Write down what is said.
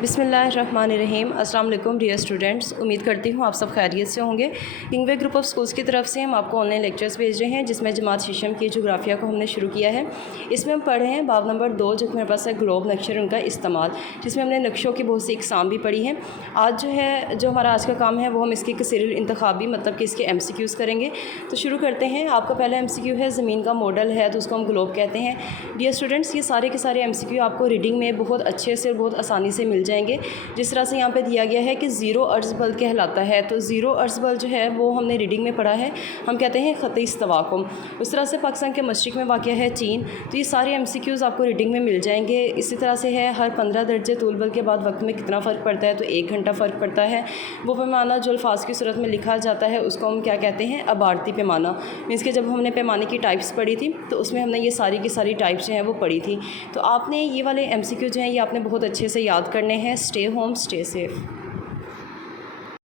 बिस्मिल्लाहिर्रहमानिर्रहीम। अस्सलाम वालेकुम डियर स्टूडेंट्स, उम्मीद करती हूँ आप सब खैरियत से होंगे। किंगवे ग्रुप ऑफ स्कूल्स की तरफ से हम आपको ऑनलाइन लेक्चर्स भेज रहे हैं, जिसमें जमात शीशम की जोग्राफिया को हमने शुरू किया है। इसमें हम पढ़ रहे हैं बाब नंबर 2, जो कि मेरे पास है ग्लोब नक्शे उनका इस्तेमाल, जिसमें हमने नक्शों की बहुत सी इकसाम भी पढ़ी हैं। आज जो हमारा आज का काम है वो हम इसके कसीर इंतखाबी मतलब कि इसके MCQs करेंगे। तो शुरू करते हैं। आपका पहला MCQ है ज़मीन का मॉडल है तो उसको हम ग्लोब कहते हैं। डियर स्टूडेंट्स, ये सारे के सारे MCQ आपको रीडिंग में बहुत अच्छे से और बहुत आसानी से मिल जाएंगे। जिस तरह से यहाँ पे दिया गया है कि ज़ीरो अर्ज़ बल कहलाता है, तो ज़ीरो अर्ज़ बल जो है वो हमने रीडिंग में पढ़ा है, हम कहते हैं ख़त इस्तवा को। उस तरह से पाकिस्तान के मशरिक़ में वाक़या है चीन। तो ये सारे MCQs आपको रीडिंग में मिल जाएंगे। इसी तरह से है हर 15 दर्जे तूल बल के बाद वक्त में कितना फ़र्क पड़ता है, तो 1 घंटा फ़र्क पड़ता है। वो पैमाना जो अल्फाज की सूरत में लिखा जाता है उसको हम क्या कहते हैं, अबारती पैमाना। मीन्स के जब हमने पैमाने की टाइप्स पढ़ी थी तो उसमें हमने ये सारी की सारी टाइप्स जो हैं वो पढ़ी थी। तो आपने ये वाले MCQ जो हैं ये आपने बहुत अच्छे से याद करने हैं। Stay home, stay safe.